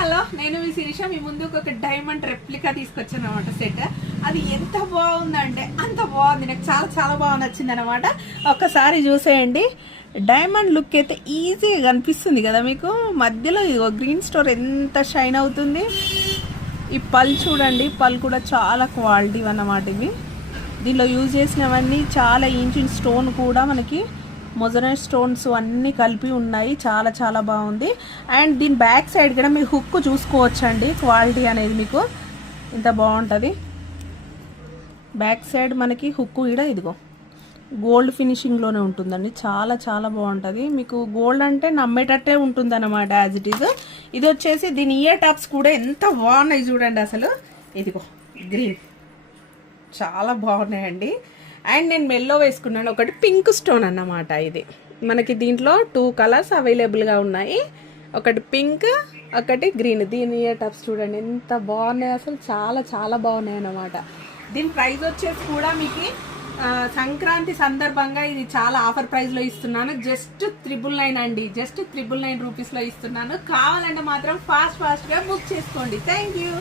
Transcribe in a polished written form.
Hello, నేను మీ శిరీష. మీ ముందుకు ఒక డైమండ్ రెప్లికా తీసుకొచ్చాను అనమాట సెట్. అది ఎంత బాగుందంటే అంత బాగుంది, నాకు చాలా చాలా బాగా నచ్చింది అనమాట. ఒక్కసారి చూసేయండి. డైమండ్ లుక్ అయితే ఈజీగా కనిపిస్తుంది కదా మీకు. మధ్యలో గ్రీన్ స్టోన్ ఎంత షైన్ అవుతుంది. ఈ పల్ చూడండి, పల్ కూడా చాలా క్వాలిటీ అన్నమాట. ఇవి దీనిలో యూజ్ చేసినవన్నీ చాలా ఇంచ్ స్టోన్ కూడా మనకి మొజరైట్ స్టోన్స్ అన్నీ కలిపి ఉన్నాయి. చాలా చాలా బాగుంది. అండ్ దీని బ్యాక్ సైడ్ కూడా మీరు హుక్ చూసుకోవచ్చండి. క్వాలిటీ అనేది మీకు ఇంత బాగుంటుంది. బ్యాక్ సైడ్ మనకి హుక్ కూడా ఇదిగో గోల్డ్ ఫినిషింగ్లోనే ఉంటుందండి. చాలా చాలా బాగుంటుంది. మీకు గోల్డ్ అంటే నమ్మేటట్టే ఉంటుంది అన్నమాట, యాజ్ ఇట్ ఈజ్. ఇది వచ్చేసి దీని ఇయర్ టాప్స్ కూడా ఎంత బాగున్నాయి చూడండి అసలు. ఇదిగో గ్రీన్ చాలా బాగున్నాయండి. అండ్ నేను మెల్లో వేసుకున్నాను ఒకటి పింక్ స్టోన్ అన్నమాట. ఇది మనకి దీంట్లో 2 కలర్స్ అవైలబుల్గా ఉన్నాయి. ఒకటి పింక్, ఒకటి గ్రీన్. దీని ఇయర్ టాప్స్ చూడండి ఎంత బాగున్నాయి అసలు. చాలా చాలా బాగున్నాయి అన్నమాట. దీని ప్రైస్ వచ్చేసి కూడా మీకు సంక్రాంతి సందర్భంగా ఇది చాలా ఆఫర్ ప్రైస్లో ఇస్తున్నాను. జస్ట్ 999 అండి. జస్ట్ 999 రూపీస్లో ఇస్తున్నాను. కావాలంటే మాత్రం ఫాస్ట్గా బుక్ చేసుకోండి. Thank you.